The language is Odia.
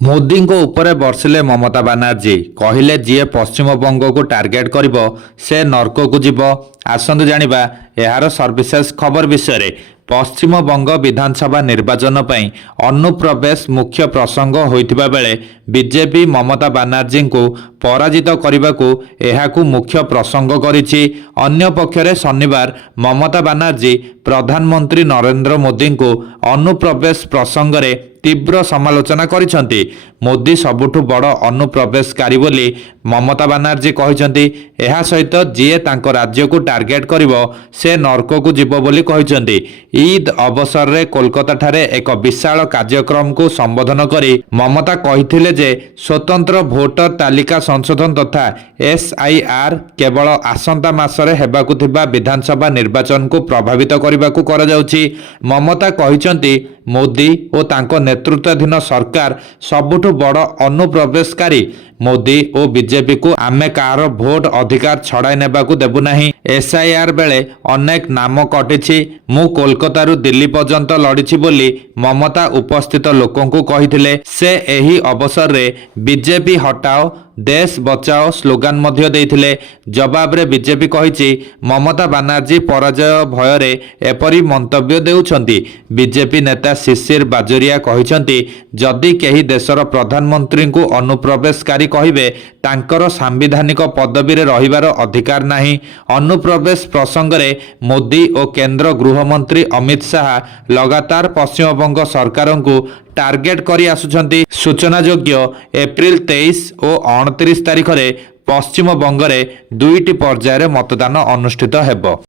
ମୋଦିଙ୍କ ଉପରେ ବର୍ଷିଲେ ମମତା ବାନାର୍ଜୀ କହିଲେ ଯିଏ ପଶ୍ଚିମବଙ୍ଗକୁ ଟାର୍ଗେଟ କରିବ ସେ ନର୍କକୁ ଯିବ। ଆସନ୍ତୁ ଜାଣିବା ଏହାର ସର୍ବିଶେଷ ଖବର ବିଷୟରେ। ପଶ୍ଚିମବଙ୍ଗ ବିଧାନସଭା ନିର୍ବାଚନ ପାଇଁ ଅନୁପ୍ରବେଶ ମୁଖ୍ୟ ପ୍ରସଙ୍ଗ ହୋଇଥିବା ବେଳେ ବିଜେପି ମମତା ବାନାର୍ଜୀଙ୍କୁ ପରାଜିତ କରିବାକୁ ଏହାକୁ ମୁଖ୍ୟ ପ୍ରସଙ୍ଗ କରିଛି। ଅନ୍ୟପକ୍ଷରେ ଶନିବାର ମମତା ବାନାର୍ଜୀ ପ୍ରଧାନମନ୍ତ୍ରୀ ନରେନ୍ଦ୍ର ମୋଦିଙ୍କୁ ଅନୁପ୍ରବେଶ ପ୍ରସଙ୍ଗରେ ତୀବ୍ର ସମାଲୋଚନା କରିଛନ୍ତି। ମୋଦି ସବୁଠୁ ବଡ଼ ଅନୁପ୍ରବେଶକାରୀ ବୋଲି ମମତା ବାନାର୍ଜୀ କହିଛନ୍ତି। ଏହା ସହିତ ଯିଏ ତାଙ୍କ ରାଜ୍ୟକୁ ଟାର୍ଗେଟ କରିବ ସେ ନର୍କକୁ ଯିବ ବୋଲି କହିଛନ୍ତି। ଇଦ୍ ଅବସରରେ କୋଲକାତାଠାରେ ଏକ ବିଶାଳ କାର୍ଯ୍ୟକ୍ରମକୁ ସମ୍ବୋଧନ କରି ମମତା କହିଥିଲେ ଯେ ସ୍ୱତନ୍ତ୍ର ଭୋଟର ତାଲିକା ସଂଶୋଧନ ତଥା SIR କେବଳ ଆସନ୍ତା ମାସରେ ହେବାକୁ ଥିବା ବିଧାନସଭା ନିର୍ବାଚନକୁ ପ୍ରଭାବିତ କରିବାକୁ କରାଯାଉଛି। ମମତା କହିଛନ୍ତି ମୋଦି ଓ ତାଙ୍କ ନେତୃତ୍ୱାଧୀନ ସରକାର ସବୁଠୁ ବଡ଼ ଅନୁପ୍ରବେଶକାରୀ। ମୋଦି ଓ ବିଜେପିକୁ ଆମେ କାହାର ଭୋଟ ଅଧିକାର ଛଡ଼ାଇ ନେବାକୁ ଦେବୁ ନାହିଁ। SIR ବେଳେ ଅନେକ ନାମ କଟିଛି। ମୁଁ କୋଲକାତାରୁ ଦିଲ୍ଲୀ ପର୍ଯ୍ୟନ୍ତ ଲଢ଼ିଛି ବୋଲି ମମତା ଉପସ୍ଥିତ ଲୋକଙ୍କୁ କହିଥିଲେ। ସେ ଏହି ଅବସରରେ ବିଜେପି ହଟାଓ ଦେଶ ବଚାଓ ସ୍ଲୋଗାନ ମଧ୍ୟ ଦେଇଥିଲେ। ଜବାବରେ ବିଜେପି କହିଛି ମମତା ବାନାର୍ଜୀ ପରାଜୟ ଭୟରେ ଏପରି ମନ୍ତବ୍ୟ ଦେଉଛନ୍ତି। ବିଜେପି ନେତା ଶିଶିର ବାଜୋରିଆ କହିଛନ୍ତି ଯଦି କେହି ଦେଶର ପ୍ରଧାନମନ୍ତ୍ରୀଙ୍କୁ ଅନୁପ୍ରବେଶକାରୀ କହିବେ ତାଙ୍କର ସାମ୍ବିଧାନିକ ପଦବୀରେ ରହିବାର ଅଧିକାର ନାହିଁ। ଅନୁପ୍ରବେଶ ପ୍ରସଙ୍ଗରେ ମୋଦି ଓ କେନ୍ଦ୍ର ଗୃହମନ୍ତ୍ରୀ ଅମିତ ଶାହା ଲଗାତାର ପଶ୍ଚିମବଙ୍ଗ ସରକାରଙ୍କୁ ଟାର୍ଗେଟ କରି ଆସୁଛନ୍ତି। ସୂଚନାଯୋଗ୍ୟ ଏପ୍ରିଲ 23 ଓ 29 ତାରିଖରେ ପଶ୍ଚିମବଙ୍ଗରେ ଦୁଇଟି ପର୍ଯ୍ୟାୟରେ ମତଦାନ ଅନୁଷ୍ଠିତ ହେବ।